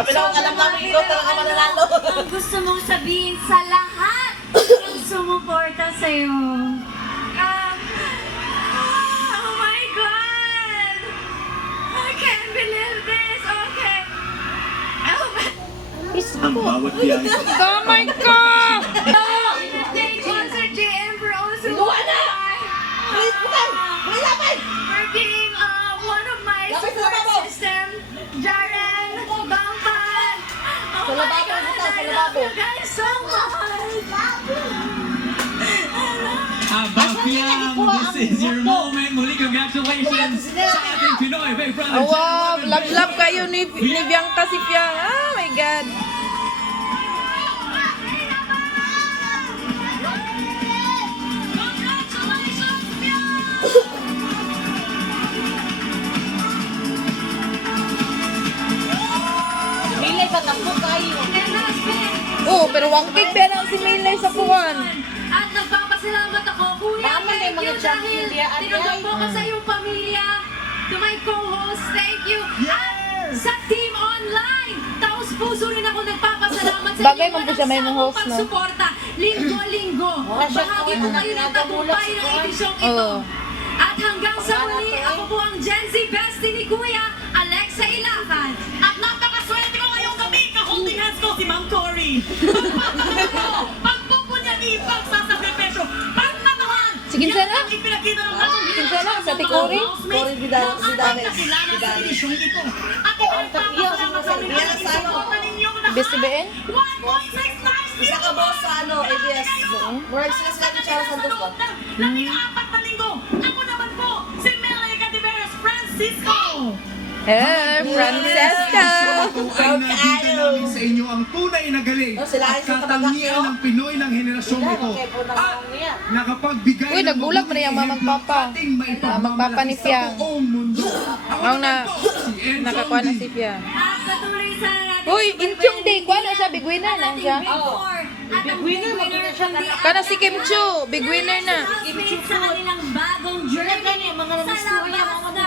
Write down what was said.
Sabi lang, alam namin ikaw talaga mananalo. Ang gusto mong sabihin sa lahat ng sumuporta sa'yo? Oh my God! I can't believe this! Okay. Ang bawat yang. Damay ka! Concert JM for also Gawa na! Please, bukan! Bukan! for being one of my Lapit sa support lababo. system. Jaren, Bangpan. Oh Sa my lababo, God, bukan, sa I love lababo. you guys so much. Abang-Fiang, this is your moment. Muli, congratulations sa ating Pinoy Big Brother. Oh, wow, love kayo ni Bianca si Fiang. Oh my God. Milay ba tampo kayo? Oh, pero wangkig ba lang si Milay sa kuwan? At nagpapasalamat ako, Kuya. Baka man Thank may you mga champion dahil diya, ate, tinanggap ay. mo ka sa iyong pamilya. To my co-host, thank you. At sa team online, taos puso rin ako nagpapasalamat sa Bagay inyo man po siya, may walang mga host, sawang no? pagsuporta. Linggo-linggo. Wala siya, Bahagi po kayo ng tagumpay ng edisyong ito. Oo. At hanggang sa muli, ako po ang Gen Z bestie ni Kuya, Alexa Ilacan. At napakaswerte ko ngayong gabi, ka-holding hands ko si Ma'am Cory. Pagpupunyalipag sa sakripisyo, pagmamahal. Sige, Yan sana. ang ipinakita ng ating Sige, sana, sa mga Tikori. housemates Cory, Vidal, na Vidal, ating kakilala sa Vidal. edisyong ito. At ipinagpapasalamat sa amin ang isuporta ninyong lahat. Best BN? 1.6 lives Isa ka boss sa ano, ABS. Murag sila sila ni Charles Santos ba? Labing-apat na linggo. Ako naman po, si Melanie Cativeros Francisco. Eh, Francesca. Ito ay nakita namin sa inyo ang tunay na galing Oh, sila at ay sa katangian tabak, ng Pinoy ng henerasyon Sila, ito. okay po na At niya. nakapagbigay Uy, nagbulag mo na yung mamang papa. Magpapa ni Fiang. Ang nakakuha na si Fiang. At patuloy sana natin. Uy, inchong day. Kuha na siya, big winner na siya. At ang big winner kundi Kana si Kim Chu, big winner na. sa kanilang bagong journey Mga sa namistorya, labas mga